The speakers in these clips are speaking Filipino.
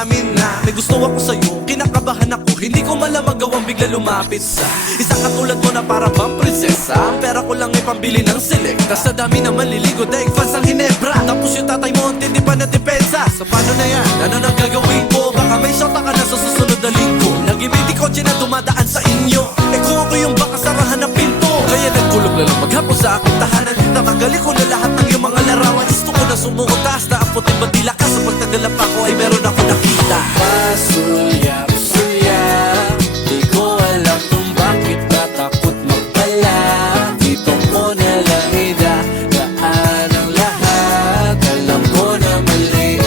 umamin na may gusto ako sa'yo, kinakabahan ako. Hindi ko malam magawang bigla lumapit sa isang katulad mo na para bang prinsesa. Ang pera ko lang ay pambili ng selecta. Sa dami na maliligo, daig fans ang Hinebra. Tapos yung tatay mo, hindi pa na depensa. So paano na yan? Ano nang gagawin ko? Baka may shota ka na sa susunod na linggo. Nag-ibig kotse na dumadaan sa inyo. Eh kung ako yung baka sarahan ng pinto. Kaya nagkulog na lang maghapon sa aking tahanan. Tatagalin ko na lahat ng iyong mga larawan. Gusto ko na sumuko taas na ang puting bandila ka. Sa pagtagalap ako ay meron ako nakita. Pasulyap, sulyap, di ko alam kung bakit natakot magpala. Dito ko na lang idaan ang lahat. Alam ko na mali,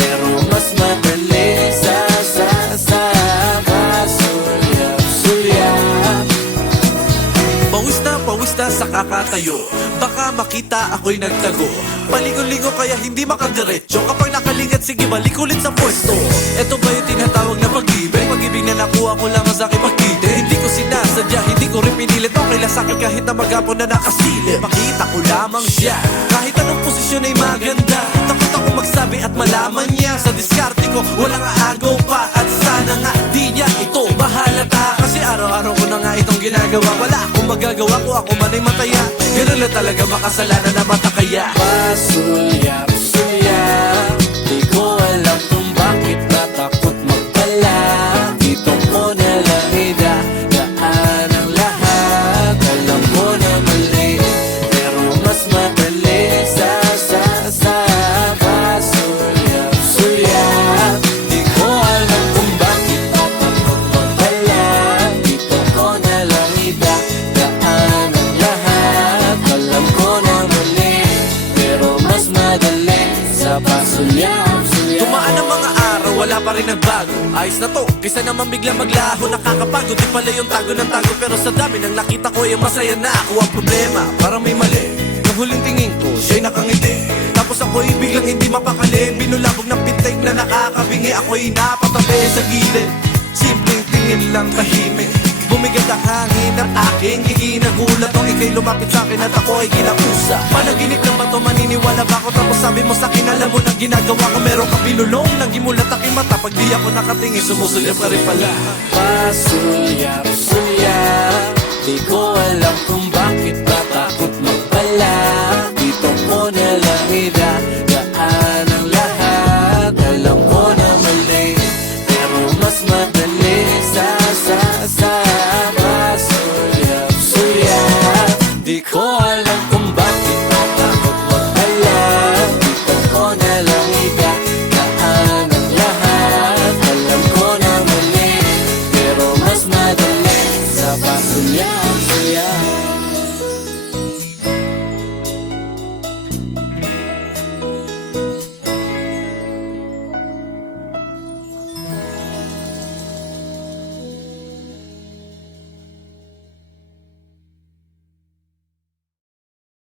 pero mas madali sa pasulyap, sulyap. Pawis na sa kakatayo. Baka makita ako'y nagtago. Paligo-ligo kaya hindi makadiretso. Kapag nakalingat, sige balik ulit sa pwesto. Ito ba yung tinatawag na pag-ibig? Pag-ibig na nakuha ko lang sa aking pagkite. Hindi ko sinasadya, hindi ko rin pinilit. Okay lang sa'kin kahit na maghapon na nakasilip. Makita ko lamang siya, kahit anong posisyon ay maganda. Takot ako magsabi at malaman niya. Sa diskarte ko, walang aagaw pa. At sana nga di niya ito mahalata. Kasi araw-araw ko na nga itong ginagawa. Wala akong magagawa ko ako man ay mataya. Ganun na talaga makasalanan na matakaya. Pasulyap, sulyap, di ko alam kung bakit natakot magpala. Dito ko na lang idaan ang lahat. Alam ko na mali, pero mas madali sa pasulyap, sulyap. Di ko alam kung bakit natakot magpala. Dito ko na lang idaan ang lahat. Alam ko na mali, pero mas madali sa pasulyap, sulyap. Tumaan ang mga araw, wala pa rin nagbago. Ayos na to, kaysa naman bigla maglaho. Nakakapagod, di pala yung tago ng tago. Pero sa dami ng nakita ko, yung masaya na ako. Ang problema, parang may mali. Yung huling tingin ko, siya'y nakangiti. Tapos ako'y biglang hindi mapakali. Binulabog ng pintig na nakakabingi. Ako'y napatabi sa gilid. Simpleng tingin lang tahimik. Bumigat ang hangin at aking ikinagulat nung ika'y lumapit sa akin at ako ay kinausap. Panaginip lang ba to? Maniniwala ba ako? Tapos sabi mo sa akin, alam mo na ginagawa ko. Meron ka pinulong, nagimulat aking mata. Pag di ako nakatingin, sumusulyap ka rin pala. Pasulyap, sulyap, di ko alam kung bakit